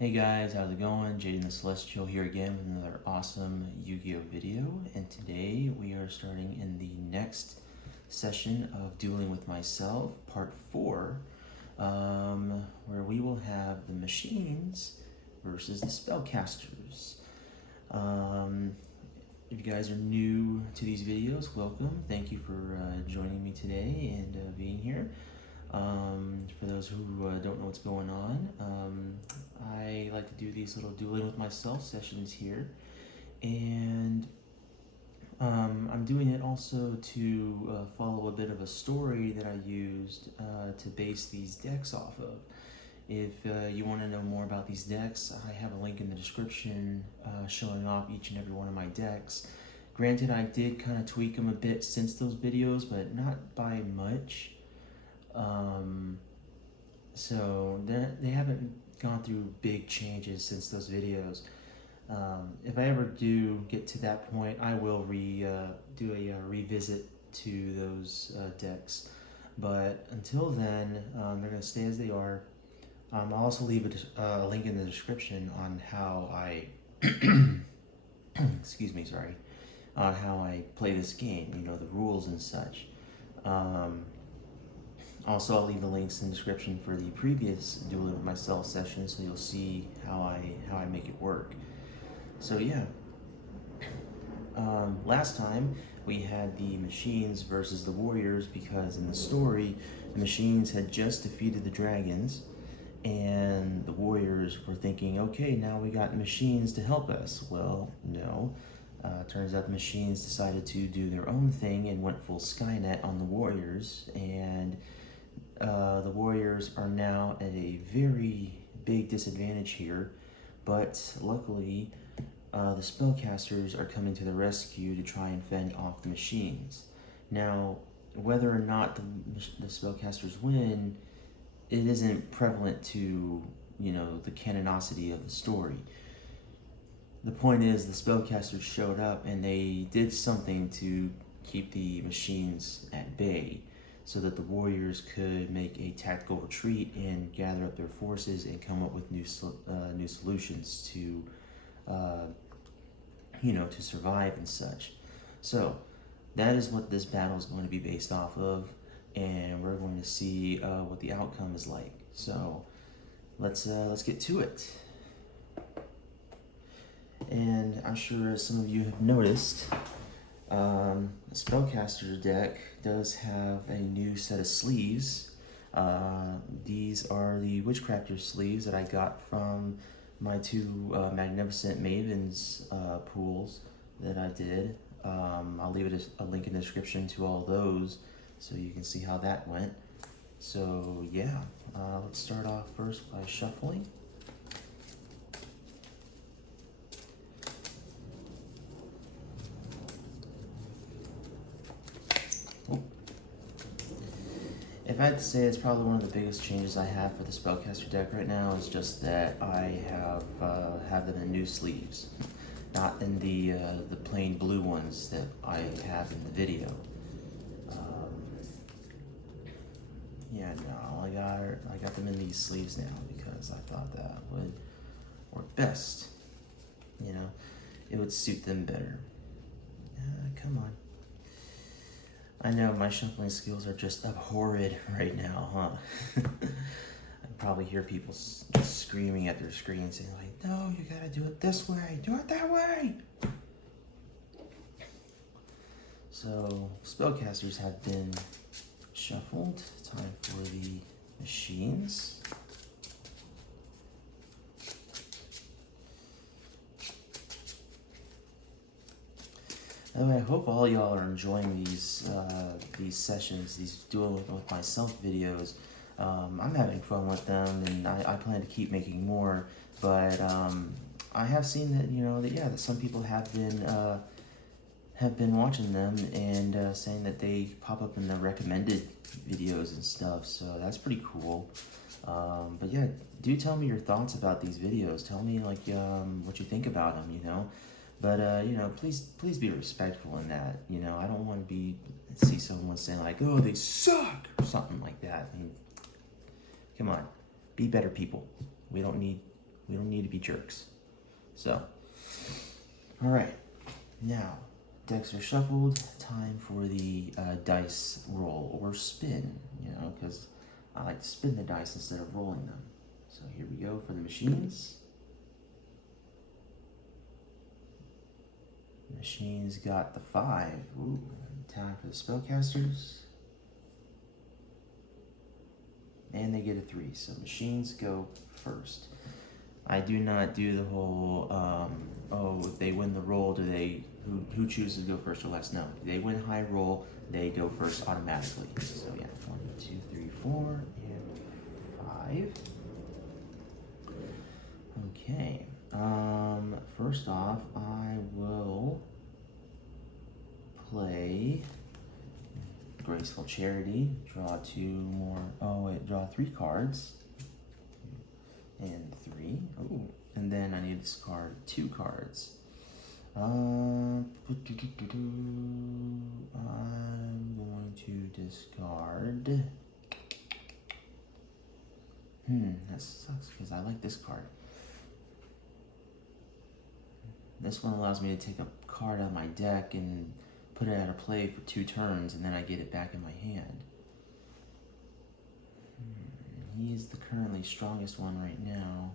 Hey guys, how's it going? Jaden the Celestial here again with another awesome Yu-Gi-Oh video, and today we are starting in the next session of Dueling with Myself, part 4, where we will have the machines versus the spellcasters. If you guys are new to these videos, welcome. Thank you for joining me today and being here. For those who don't know what's going on, I like to do these little Dueling with Myself sessions here, and I'm doing it also to follow a bit of a story that I used to base these decks off of. If you want to know more about these decks, I have a link in the description showing off each and every one of my decks. Granted, I did kind of tweak them a bit since those videos, but not by much. So they haven't gone through big changes since those videos. If I ever do get to that point, I will do a revisit to those decks. But until then, they're going to stay as they are. I'll also leave a link in the description on how I, excuse me, sorry, on how I play this game, you know, the rules and such. Also, I'll leave the links in the description for the previous Dueling with Myself session, so you'll see how I make it work. So yeah, last time we had the machines versus the warriors because in the story, the machines had just defeated the dragons, and the warriors were thinking, okay, now we got machines to help us. Well, no. Turns out the machines decided to do their own thing and went full Skynet on the warriors, and the warriors are now at a very big disadvantage here, but luckily the spellcasters are coming to the rescue to try and fend off the machines. Now, whether or not the spellcasters win, it isn't prevalent to, you know, the canonicity of the story. The point is the spellcasters showed up and they did something to keep the machines at bay, so that the warriors could make a tactical retreat and gather up their forces and come up with new solutions to, you know, to survive and such. So that is what this battle is going to be based off of, and we're going to see what the outcome is like. So let's get to it. And I'm sure some of you have noticed, the Spellcasters deck does have a new set of sleeves. These are the Witchcrafter sleeves that I got from my two Magnificent Mavens pools that I did. I'll leave a link in the description to all those so you can see how that went. So yeah, let's start off first by shuffling. If I had to say, it's probably one of the biggest changes I have for the Spellcaster deck right now is just that I have them in new sleeves, not in the plain blue ones that I have in the video. Yeah, no, I got them in these sleeves now because I thought that would work best. You know, it would suit them better. Come on. I know my shuffling skills are just abhorrid right now, huh? I probably hear people just screaming at their screen saying like, no, you gotta do it this way, do it that way. So, spellcasters have been shuffled. Time for the machines. Anyway, I hope all y'all are enjoying these sessions, these Dueling with Myself videos. I'm having fun with them, and I plan to keep making more. But I have seen that, you know, that some people have been watching them and saying that they pop up in the recommended videos and stuff. So that's pretty cool. But yeah, do tell me your thoughts about these videos. Tell me like what you think about them. You know. But, you know, please be respectful in that. You know, I don't want to see someone saying like, oh, they suck, or something like that. I mean, come on, be better people. We don't need We don't need to be jerks. So, all right. Now, decks are shuffled. Time for the dice roll or spin, you know, because I like to spin the dice instead of rolling them. So here we go for the machines. Machines got the 5. Ooh, time for the spellcasters. And they get a 3, so machines go first. I do not do the whole, oh, if they win the roll, who chooses to go first or last? No, if they win high roll, they go first automatically. So yeah, 1, 2, 3, 4, and 5. Okay, first off, I will play Graceful Charity, draw 2 more, draw 3 cards, and 3, oh, and then I need to discard 2 cards. I'm going to discard, that sucks because I like this card. This one allows me to take a card out of my deck and put it out of play for 2 turns, and then I get it back in my hand. He's the currently strongest one right now.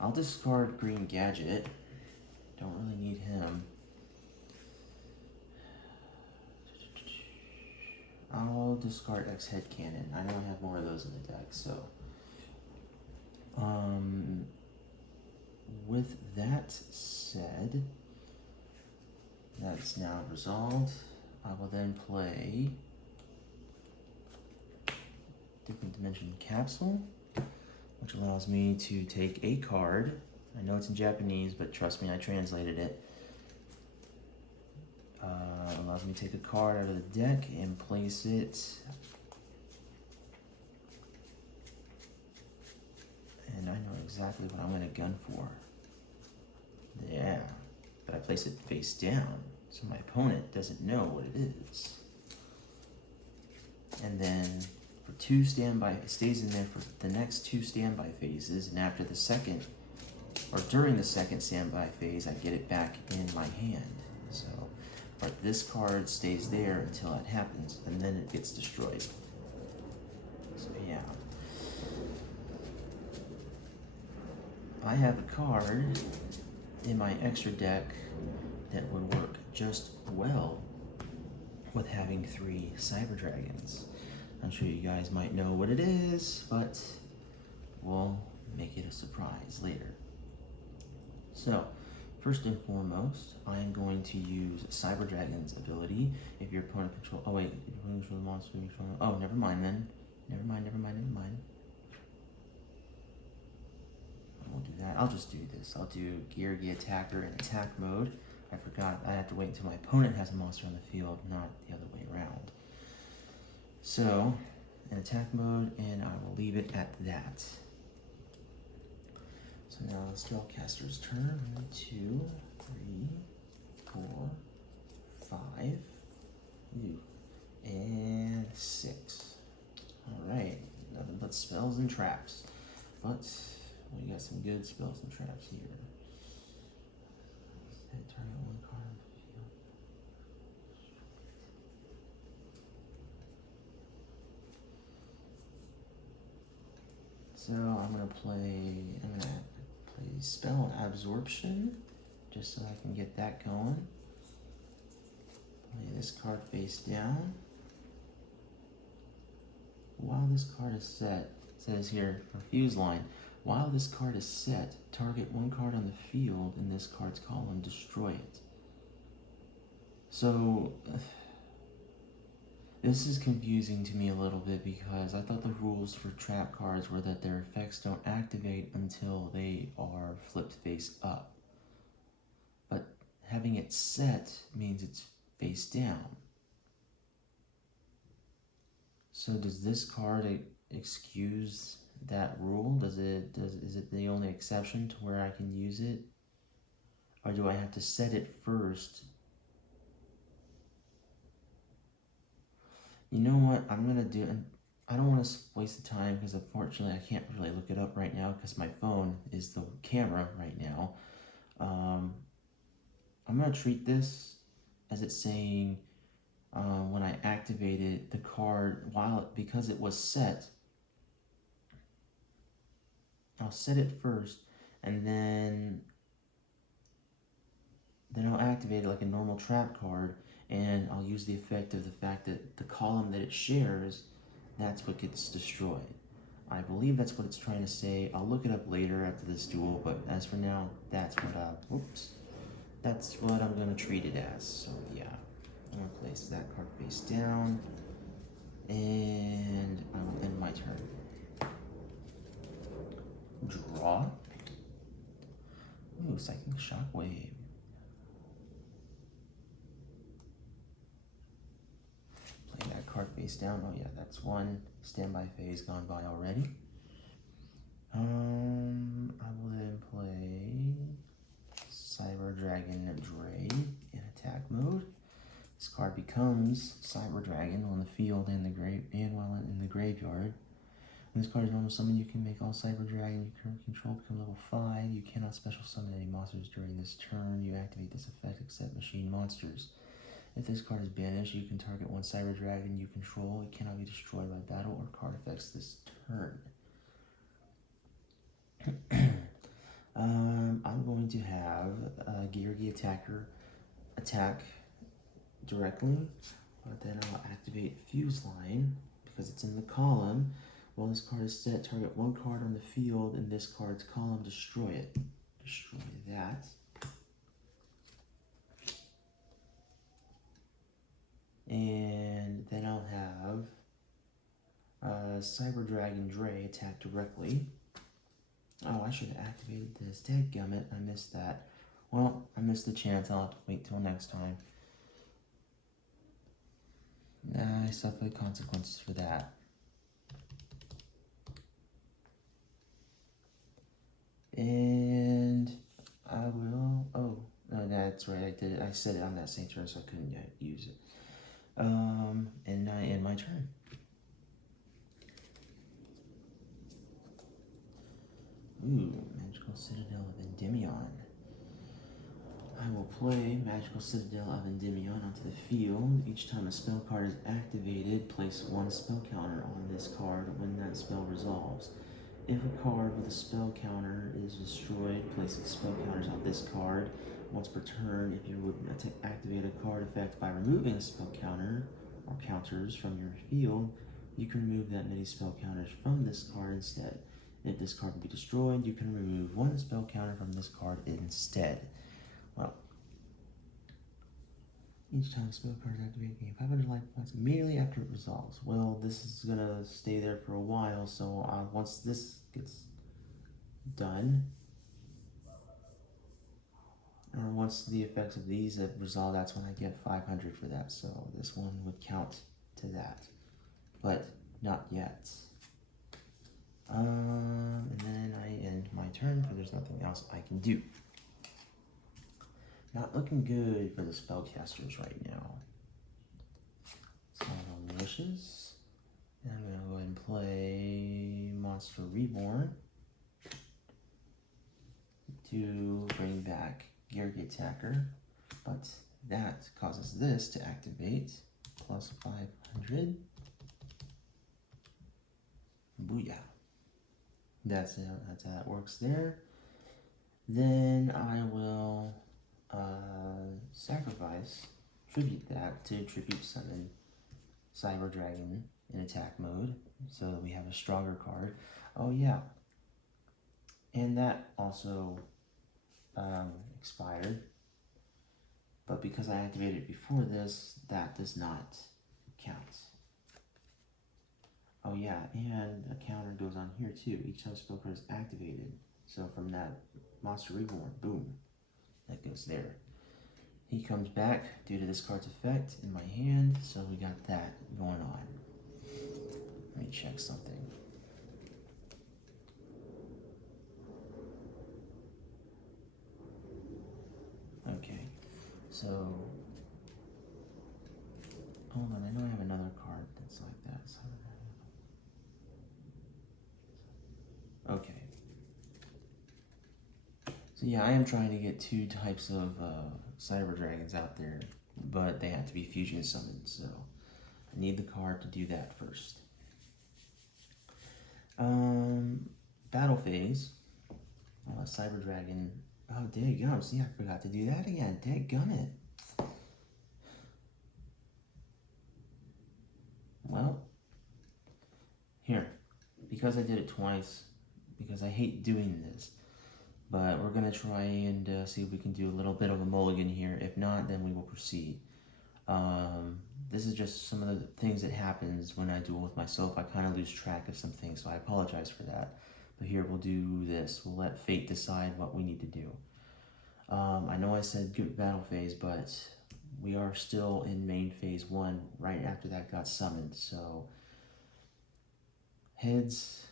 I'll discard Green Gadget. Don't really need him. I'll discard X-Head Cannon. I know I have more of those in the deck, so. With that said, that's now resolved. I will then play Different Dimension Capsule, which allows me to take a card. I know it's in Japanese, but trust me, I translated it. Allows me to take a card out of the deck and place it. And I know exactly what I'm going to gun for. Yeah, but I place it face down, so my opponent doesn't know what it is. And then for 2 standby, it stays in there for the next 2 standby phases, and after the second, or during the second standby phase, I get it back in my hand. So, but this card stays there until that happens, and then it gets destroyed. So yeah. I have a card in my extra deck that would work just well with having 3 Cyber Dragons. I'm sure you guys might know what it is, but we'll make it a surprise later. So, first and foremost, I am going to use Cyber Dragon's ability. If your opponent control, oh wait, if your opponent control the monster, you control, oh, never mind then. Never mind. I won't do that. I'll just do this. I'll do Geargy Attacker in attack mode. I forgot I have to wait until my opponent has a monster on the field, not the other way around. So, in attack mode, and I will leave it at that. So now the Spellcaster's turn. 1, 2, 3, 4, 5, and 6. Alright, nothing but spells and traps. But we got some good spells and traps here. Target 1 card on the field. So I'm gonna play Spell Absorption, just so I can get that going. Play this card face down. While this card is set, it says here, Fuse Line. While this card is set, target 1 card on the field in this card's column, destroy it. So, this is confusing to me a little bit because I thought the rules for trap cards were that their effects don't activate until they are flipped face up. But having it set means it's face down. So does this card excuse that rule? Is it the only exception to where I can use it? Or do I have to set it first? You know what I'm gonna do? I don't want to waste the time because unfortunately I can't really look it up right now because my phone is the camera right now. I'm going to treat this as it's saying when I activated the card, because it was set, I'll set it first and then I'll activate it like a normal trap card, and I'll use the effect of the fact that the column that it shares, that's what gets destroyed. I believe that's what it's trying to say. I'll look it up later after this duel, but as for now, that's what I'm going to treat it as. So yeah, I'm going to place that card face down, and I will end my turn. Draw. Ooh, Psychic Shockwave. Play that card face down. Oh yeah, that's one standby phase gone by already. I will then play Cyber Dragon Dray in attack mode. This card becomes Cyber Dragon on the field and while in the graveyard. When this card is normal summon, you can make all Cyber Dragon you currently control become level 5. You cannot special summon any monsters during this turn. You activate this effect except machine monsters. If this card is banished, you can target one Cyber Dragon you control. It cannot be destroyed by battle or card effects this turn. I'm going to have Geargy Attacker attack directly, but then I'll activate Fuse Line because it's in the column. While this card is set, target one card on the field in this card's column, destroy it. Destroy that. And then I'll have Cyber Dragon Dray attack directly. Oh, I should have activated this. Dadgummit, I missed that. Well, I missed the chance. I'll have to wait till next time. I suffer the consequences for that. And I will... Oh, no, that's right. I did it. I said it on that same turn, so I couldn't yet use it. And I end my turn. Ooh, Magical Citadel of Endymion. I will play Magical Citadel of Endymion onto the field. Each time a spell card is activated, place one spell counter on this card when that spell resolves. If a card with a spell counter is destroyed, place its spell counters on this card once per turn. If you would activate a card effect by removing a spell counter or counters from your field, you can remove that many spell counters from this card instead. If this card will be destroyed, you can remove one spell counter from this card instead. Well, each time a spell card is activated, gain 500 life points immediately after it resolves. Well, this is going to stay there for a while, so once this gets done, or once the effects of these have resolved, that's when I get 500 for that, so this one would count to that, but not yet. And then I end my turn, because there's nothing else I can do. Not looking good for the Spellcasters right now. Solemn Wishes. And I'm going to go ahead and play Monster Reborn to bring back Geargy Attacker. But that causes this to activate. Plus 500. Booyah. That's it. That's how that works there. Then I will sacrifice, tribute that to tribute summon Cyber Dragon in attack mode, so that we have a stronger card. Oh yeah, and that also expired, but because I activated it before this, that does not count. Oh yeah, and a counter goes on here too. Each time spell card is activated, so from that Monster Reborn, boom, that goes there. He comes back due to this card's effect in my hand, so we got that going on. Let me check something. Okay, so hold on, I know I have another card that's like that. So So yeah, I am trying to get 2 types of cyber dragons out there, but they have to be fusion summoned, so I need the card to do that first. Battle phase. Cyber dragon. Oh, daggum. See, I forgot to do that again. Dadgummit. Well, here, because I did it twice, because I hate doing this, but we're gonna try and see if we can do a little bit of a mulligan here. If not, then we will proceed. This is just some of the things that happens when I duel with myself. I kind of lose track of some things, so I apologize for that. But here, we'll do this. We'll let fate decide what we need to do. I know I said good battle phase, but we are still in main phase 1 right after that got summoned. So heads,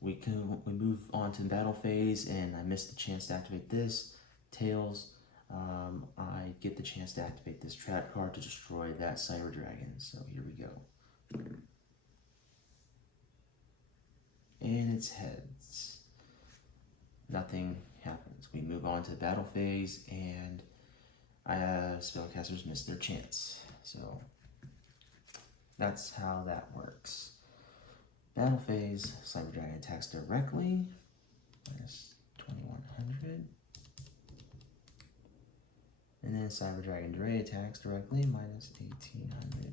we move on to the battle phase, and I missed the chance to activate this. Tails, I get the chance to activate this trap card to destroy that cyber dragon. So here we go. And it's heads. Nothing happens. We move on to the battle phase, and spellcasters miss their chance. So that's how that works. Battle phase, cyber dragon attacks directly, minus 2100. And then cyber dragon Dre attacks directly, minus 1800.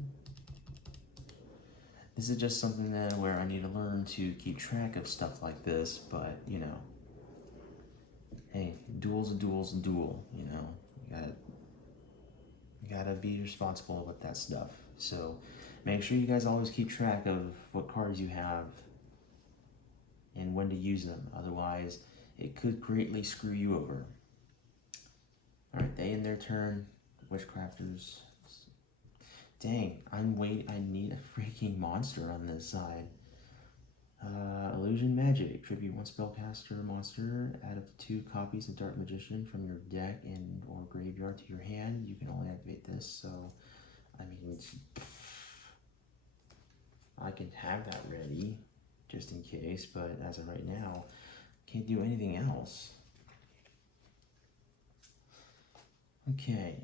This is just something that where I need to learn to keep track of stuff like this, but you know, hey, duel's a duel, you know. You gotta be responsible with that stuff. So make sure you guys always keep track of what cards you have and when to use them. Otherwise, it could greatly screw you over. Alright, they end their turn. Witchcrafters. Dang, I need a freaking monster on this side. Illusion Magic. Tribute 1 spellcaster monster. Add up to 2 copies of Dark Magician from your deck and or graveyard to your hand. You can only activate this, so I mean, I can have that ready just in case, but as of right now, can't do anything else. Okay.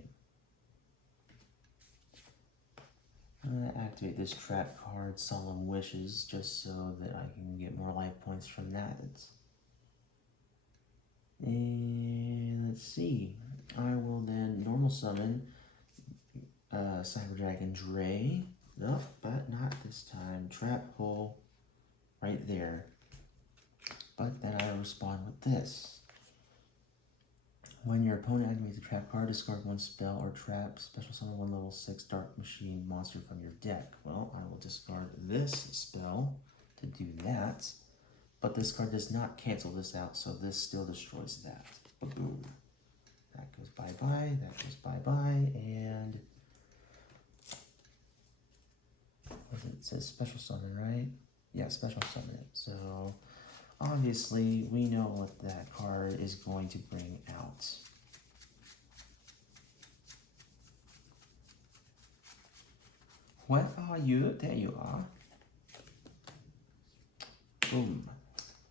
I'm going to activate this trap card, Solemn Wishes, just so that I can get more life points from that. And let's see. I will then normal summon Cyber Dragon Dre. Nope, but not this time. Trap hole right there. But then I respond with this. When your opponent activates a trap card, discard 1 spell or trap, special summon 1 level 6 Dark Machine monster from your deck. Well, I will discard this spell to do that, but this card does not cancel this out, so this still destroys that. Boom. That goes bye-bye, that goes bye-bye, and it says special summon, right? Yeah, special summon it. So obviously, we know what that card is going to bring out. What are you? There you are. Boom.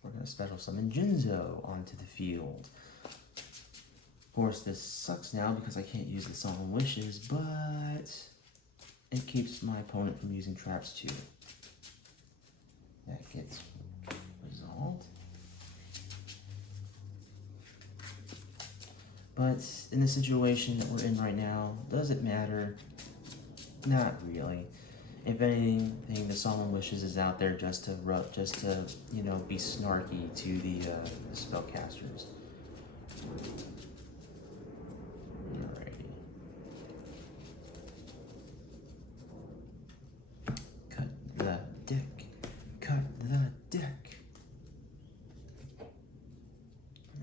We're going to special summon Jinzo onto the field. Of course, this sucks now because I can't use the Solemn Wishes, but it keeps my opponent from using traps too. That gets resolved. But in the situation that we're in right now, does it matter? Not really. If anything, the Solemn Wishes is out there just to you know, be snarky to the spellcasters. Alrighty. Cut the deck. Cut the deck.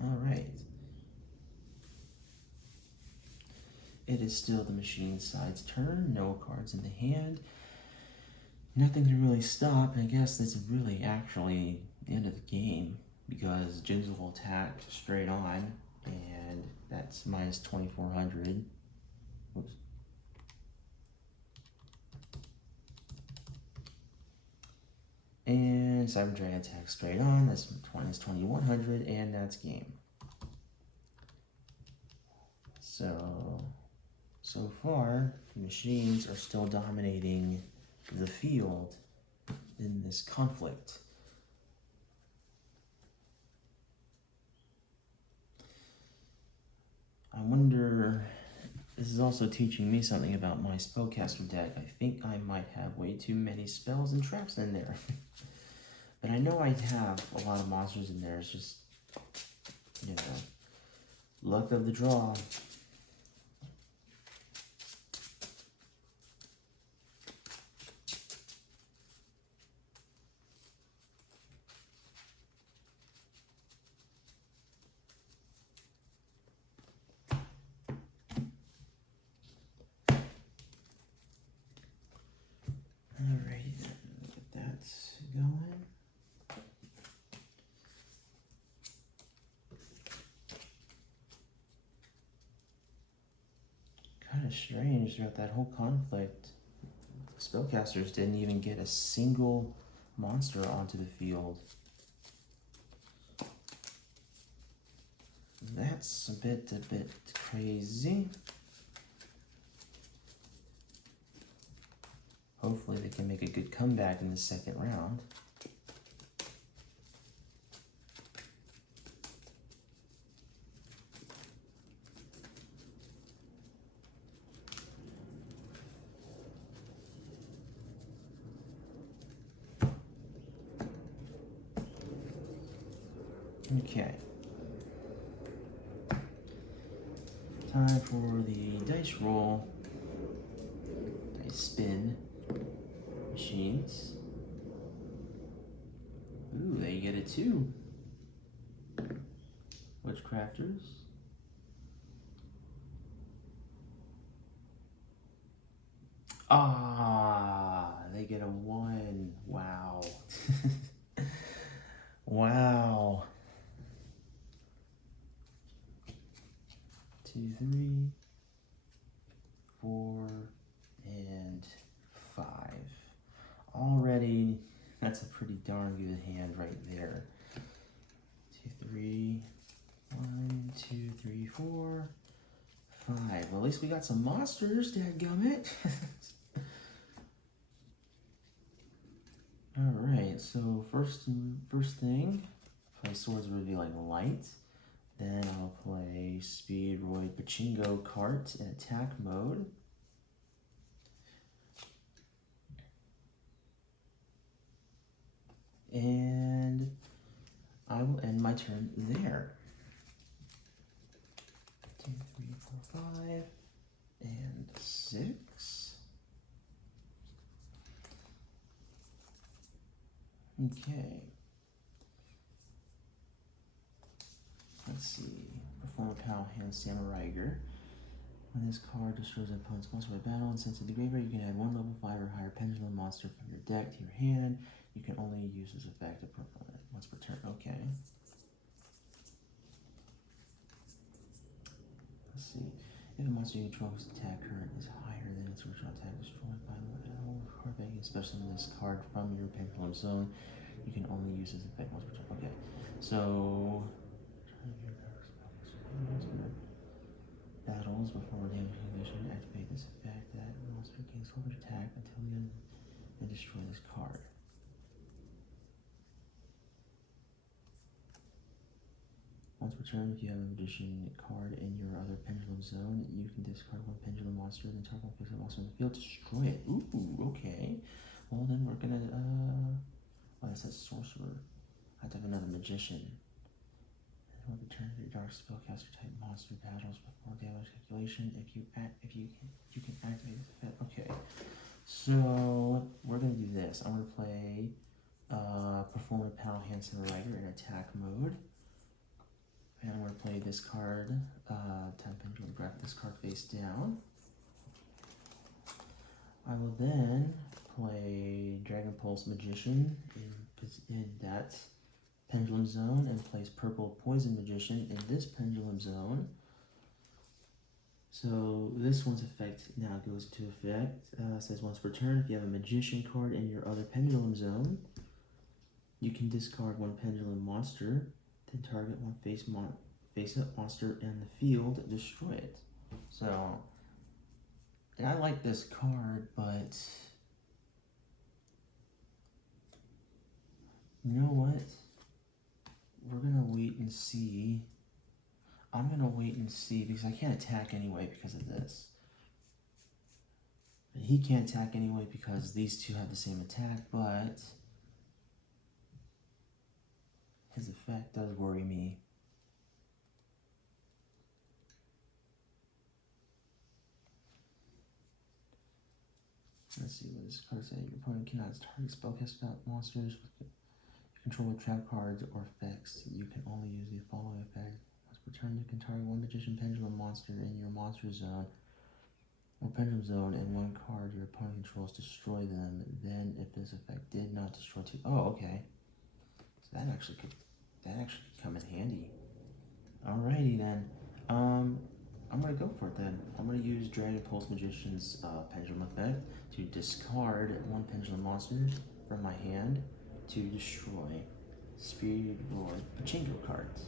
Alright. It is still the machine side's turn. No cards in the hand. Nothing to really stop. I guess that's really actually the end of the game because Jinzo will attack straight on, and that's minus 2400. Oops. And Cyber Dragon attacks straight on. That's minus 2100, and that's game. So far, the machines are still dominating the field in this conflict. I wonder, this is also teaching me something about my spellcaster deck. I think I might have way too many spells and traps in there. But I know I have a lot of monsters in there. It's just, you know, luck of the draw. Alrighty then, get that going. Kind of strange throughout that whole conflict. Spellcasters didn't even get a single monster onto the field. That's a bit crazy. Hopefully they can make a good comeback in the second round. Okay. Time for the dice roll. Dice spin. Machines. Ooh, they get a 2. Witchcrafters. Ah, they get a 1. Wow. Wow. 2, 3, 4, and 5. Already, that's a pretty darn good hand right there. 2, 3, 1, 2, 3, 4, 5. Well, at least we got some monsters, dadgummit. Alright, so first thing, play Swords of Revealing Light. Then I'll play Speedroid Pachinko Cart in attack mode. And I will end my turn there. 2, 3, 4, 5, and 6. Okay. Let's see. Perform a Pow Hand Samuraiger. When this card destroys an opponent's monster by battle and sends to the graveyard, you can add 1 level 5 or higher pendulum monster from your deck to your hand. You can only use this effect once per turn. Okay. Let's see. If a monster you control's attack current is higher than its original attack destroyed by battle card bag, especially in this card from your pendulum zone, you can only use this effect once per turn. Okay. So battles before damage condition, activate this effect. That monster gains 12 attack until the end and destroy this card. Once per turn, if you have a magician card in your other pendulum zone, you can discard 1 pendulum monster, then target 1 pendulum monster in the field, destroy it. Ooh, okay. Well, then we're gonna, oh, that says sorcerer. I have to have another magician. And we'll return to your dark spellcaster type monster battles before damage calculation. If you can activate this effect. Okay. So we're gonna do this. I'm gonna play Perform a Pow Hand Samuraiger in attack mode. And I'm going to play this card, Time Pendulum Breath, this card face down. I will then play Dragon Pulse Magician in that pendulum zone and place Purple Poison Magician in this pendulum zone. So this one's effect now goes into effect. Says once per turn, if you have a Magician card in your other pendulum zone, you can discard 1 pendulum monster, then target 1 face-up monster in the field, destroy it. So, and I like this card, but you know what? We're gonna wait and see. I'm gonna wait and see because I can't attack anyway because of this. And he can't attack anyway because these two have the same attack, but his effect does worry me. Let's see what this card says. Your opponent cannot target spellcaster monsters with control of trap cards or effects. You can only use the following effect. Once per turn, you can target one magician pendulum monster in your monster zone or pendulum zone, and one card your opponent controls, destroy them. Then, if this effect did not destroy two, oh, okay. So that actually could come in handy. Alrighty then. I'm gonna go for it then. I'm gonna use Dragon Pulse Magician's pendulum effect to discard one pendulum monster from my hand to destroy Speed Lord Pachinko cards.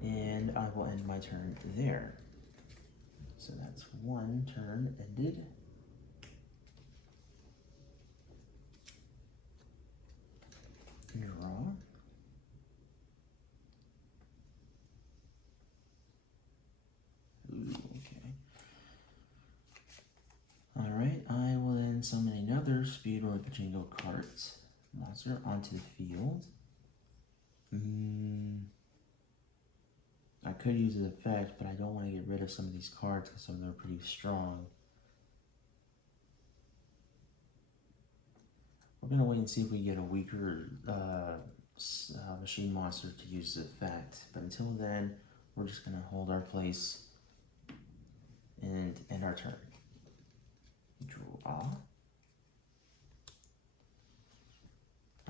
And I will end my turn there. So that's one turn ended. Draw. Ooh, okay. Alright, I will then summon another Speedroid Pachinko cards monster onto the field. I could use the effect, but I don't want to get rid of some of these cards because some of them are pretty strong. We're going to wait and see if we get a weaker machine monster to use the effect. But until then, we're just going to hold our place and end our turn. Draw.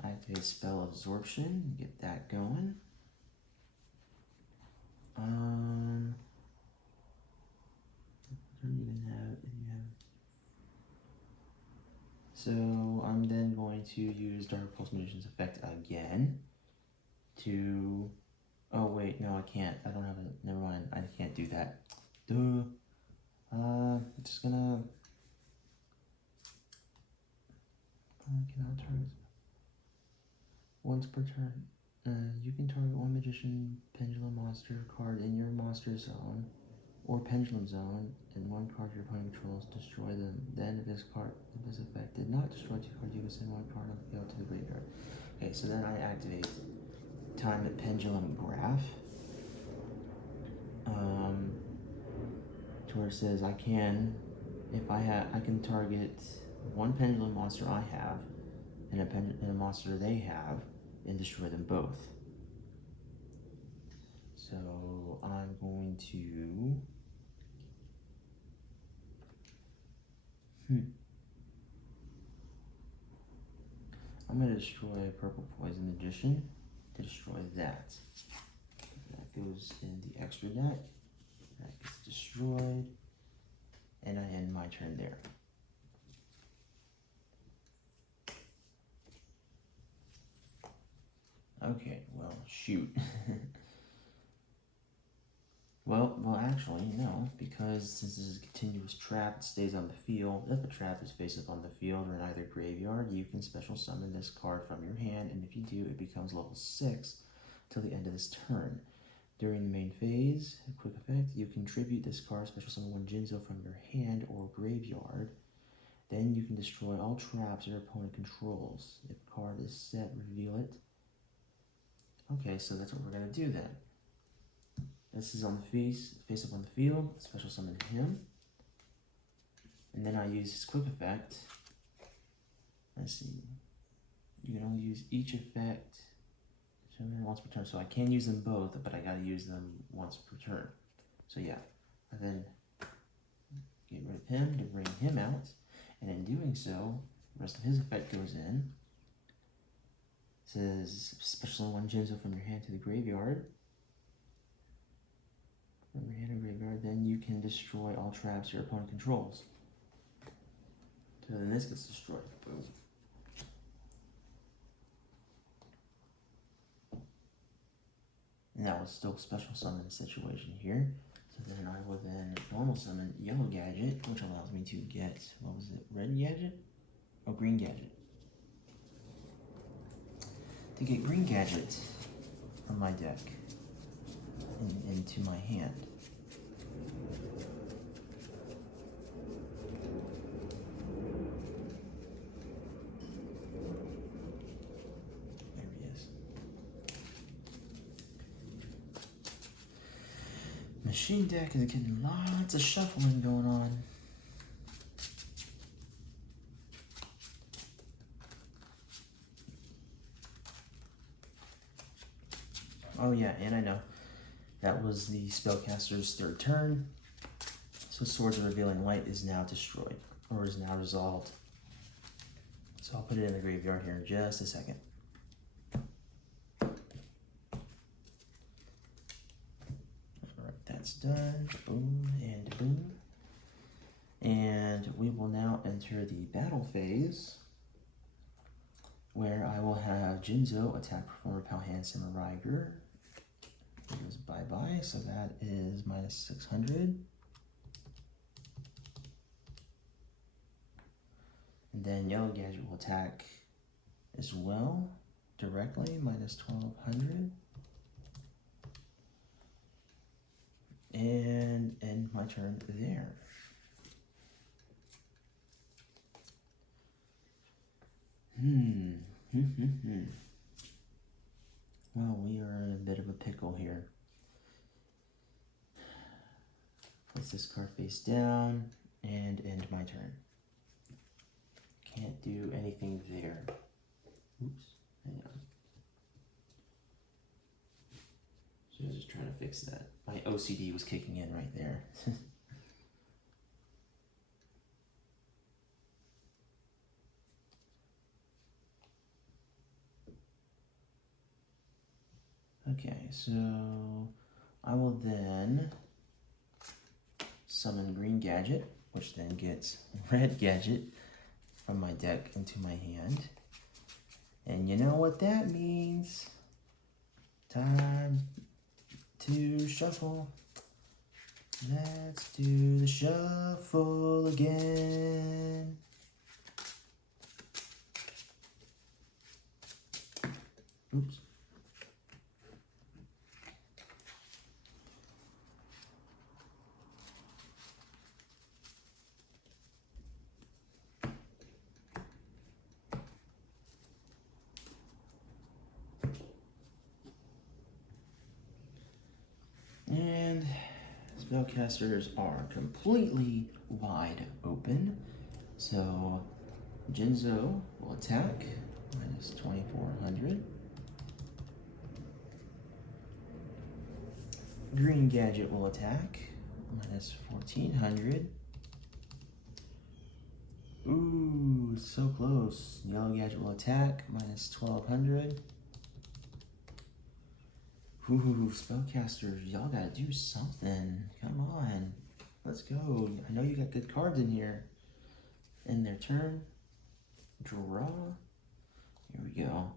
Activate Spell Absorption, get that going. So I'm then going to use Dark Pulse Magician's effect again to, oh wait, no I can't, I don't have it, never mind, I can't do that. Duh. I'm just gonna, I cannot target once per turn. You can target one Magician Pendulum monster card in your monster zone or Pendulum zone, and one card your opponent controls, destroy them. Then if this effect did not destroy two cards, you can send one card on the field to the graveyard. Okay, so then I activate Time at Pendulum Graph. To where it says I can target one Pendulum monster I have and a monster they have and destroy them both. So I'm going to I'm going to destroy Purple Poison Magician to destroy that. That goes in the extra deck. That gets destroyed. And I end my turn there. Okay, well, shoot. Well, actually, no, because since this is a continuous trap, it stays on the field. If a trap is face up on the field or in either graveyard, you can special summon this card from your hand, and if you do, it becomes level 6 till the end of this turn. During the main phase, a quick effect, you contribute this card, special summon one Jinzo from your hand or graveyard. Then you can destroy all traps your opponent controls. If a card is set, reveal it. Okay, so that's what we're going to do then. This is on the face up on the field, special summon him. And then I use his quick effect. Let's see. You can only use each effect once per turn. So I can use them both, but I gotta use them once per turn. So yeah. And then get rid of him to bring him out. And in doing so, the rest of his effect goes in. It says special one Jinzo from your hand to the graveyard. From your hand to graveyard, then you can destroy all traps your opponent controls. So then this gets destroyed. Boom. And that was still special summon situation here. So then I will then normal summon Yellow Gadget, which allows me to get, what was it, Red Gadget? Oh, Green Gadget. To get Green Gadget from my deck into my hand. There he is. Machine deck is getting lots of shuffling going on. Oh yeah, and I know. That was the Spellcaster's third turn. So Swords of Revealing Light is now destroyed, or is now resolved. So I'll put it in the graveyard here in just a second. Alright, that's done. Boom and boom. And we will now enter the battle phase, where I will have Yugioh attack, perform, repel, hand, Samurai Riger. It goes bye-bye, so that is minus 600. And then Yellow Gadget will attack as well, directly, minus 1200. And end my turn there. Well, we are in a bit of a pickle here. Place this card face down and end my turn. Can't do anything there. Oops, hang on. So I was just trying to fix that. My OCD was kicking in right there. Okay, so I will then summon Green Gadget, which then gets Red Gadget from my deck into my hand. And you know what that means? Time to shuffle. Let's do the shuffle again. Oops. And Spellcasters are completely wide open. So Yugioh will attack, minus 2400. Green Gadget will attack, minus 1400. Ooh, so close. Yellow Gadget will attack, minus 1200. Ooh, Spellcasters, y'all gotta do something. Come on. Let's go. I know you got good cards in here. End their turn. Draw. Here we go.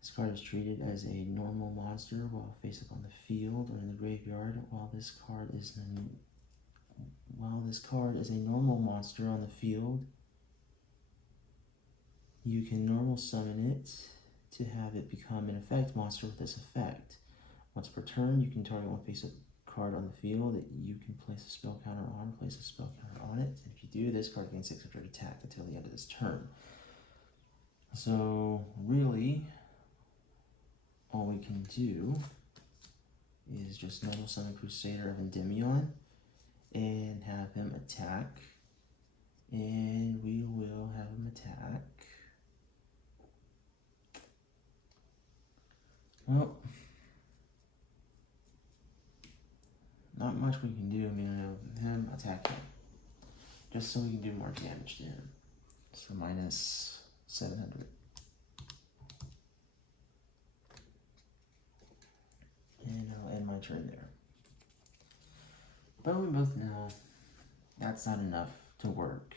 This card is treated as a normal monster while face up on the field or in the graveyard. While this card is a normal monster on the field, you can normal summon it to have it become an effect monster with this effect. Once per turn, you can target one face-up card on the field that you can place a spell counter on, place a spell counter on it. If you do, this card gains 600 attack until the end of this turn. So, really, all we can do is just normal summon Crusader of Endymion and have him attack. And we will have him attack. Well, not much we can do. I mean, I have him attack him, just so we can do more damage to him. So minus 700. And I'll end my turn there. But we both know that's not enough to work.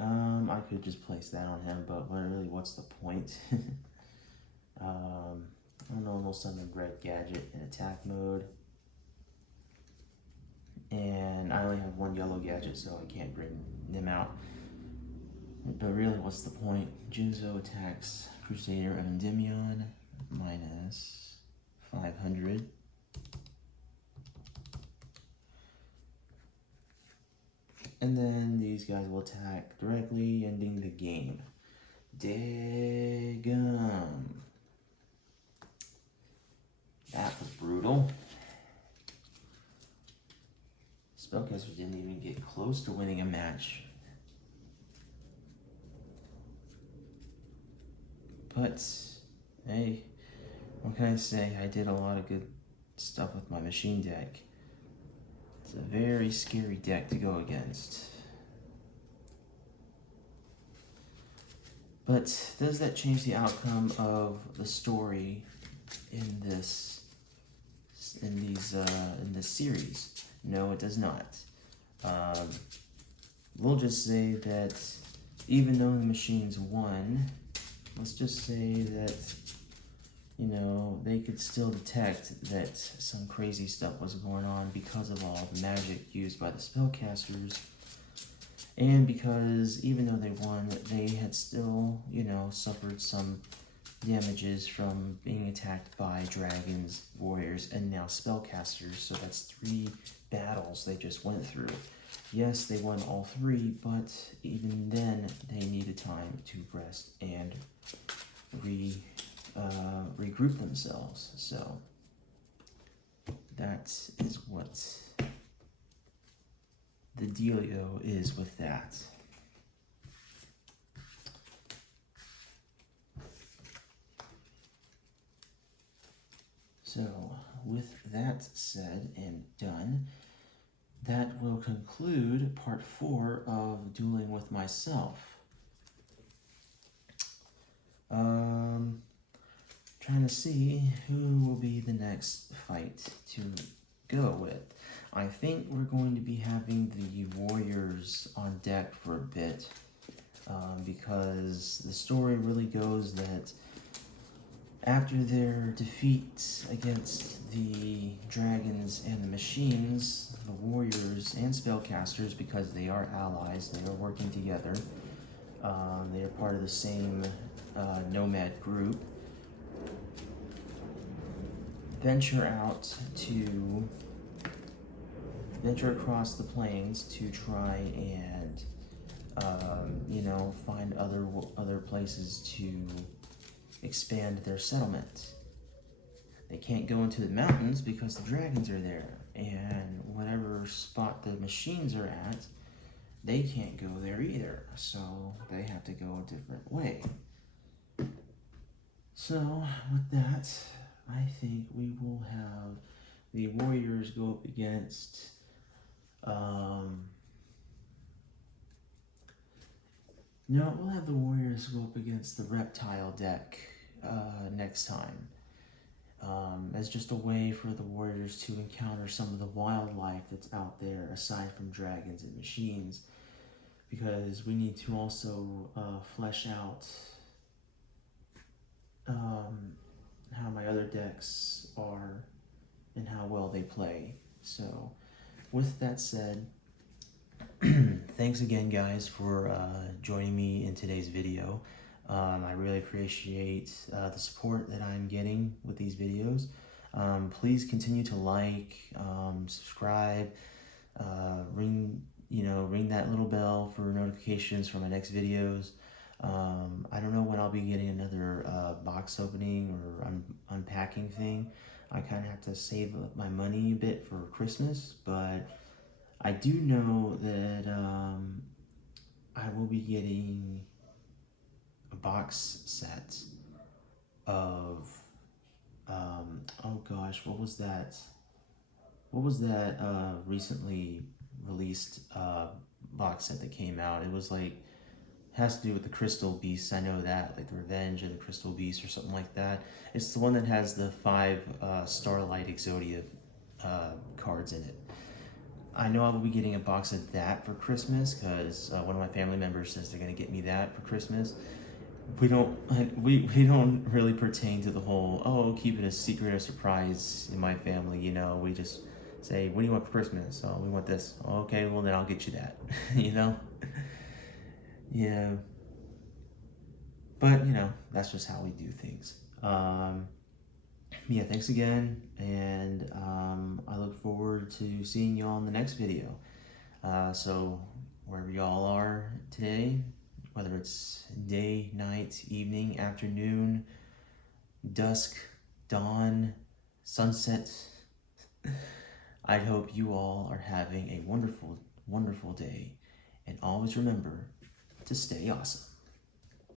I could just place that on him, but really, what's the point? I don't know, almost on the red gadget in attack mode. And I only have one yellow gadget, so I can't bring them out. But really, what's the point? Jinzo attacks Crusader of Endymion, minus 500. And then these guys will attack directly, ending the game. Daggum. That was brutal. Spellcasters didn't even get close to winning a match. But, hey, what can I say? I did a lot of good stuff with my machine deck. It's a very scary deck to go against. But does that change the outcome of the story in this series? No, it does not. We'll just say that even though the machines won, let's just say that, you know, they could still detect that some crazy stuff was going on because of all the magic used by the spellcasters, and because even though they won, they had still, you know, suffered some damages from being attacked by dragons, warriors, and now spellcasters. So that's 3 battles they just went through. Yes, they won all 3, but even then they needed time to rest and regroup themselves. So that is what the dealio is with that. So with that said and done, that will conclude part 4 of Dueling with Myself. Trying to see who will be the next fight to go with. I think we're going to be having the Warriors on deck for a bit, because the story really goes that after their defeat against the dragons and the machines, the warriors and spellcasters, because they are allies, they are working together, they are part of the same nomad group, venture across the plains to try and you know, find other places to expand their settlement. They can't go into the mountains because the dragons are there, and whatever spot the machines are at, they can't go there either, so they have to go a different way. So with that, I think we will have the warriors go up against no, we'll have the warriors go up against the reptile deck next time, as just a way for the warriors to encounter some of the wildlife that's out there aside from dragons and machines, because we need to also flesh out how my other decks are and how well they play. So with that said, thanks again guys for joining me in today's video. I really appreciate the support that I'm getting with these videos. Please continue to like, subscribe, ring that little bell for notifications for my next videos. I don't know when I'll be getting another box opening or unpacking thing. I kind of have to save my money a bit for Christmas, but I do know that I will be getting a box set of oh gosh, what was that recently released box set that came out? It was like, has to do with the Crystal Beasts. I know that, like the Revenge of the Crystal Beast or something like that. It's the one that has the 5 Starlight Exodia cards in it. I know I will be getting a box of that for Christmas because one of my family members says they're going to get me that for Christmas. we don't really pertain to the whole, oh, keep it a secret or surprise in my family. You know, we just say, what do you want for Christmas? Oh, we want this. Oh, okay, well then I'll get you that. You know. Yeah, but you know that's just how we do things. Yeah, thanks again, and I look forward to seeing y'all in the next video. So wherever y'all are today, whether it's day, night, evening, afternoon, dusk, dawn, sunset, I hope you all are having a wonderful, wonderful day, and always remember to stay awesome.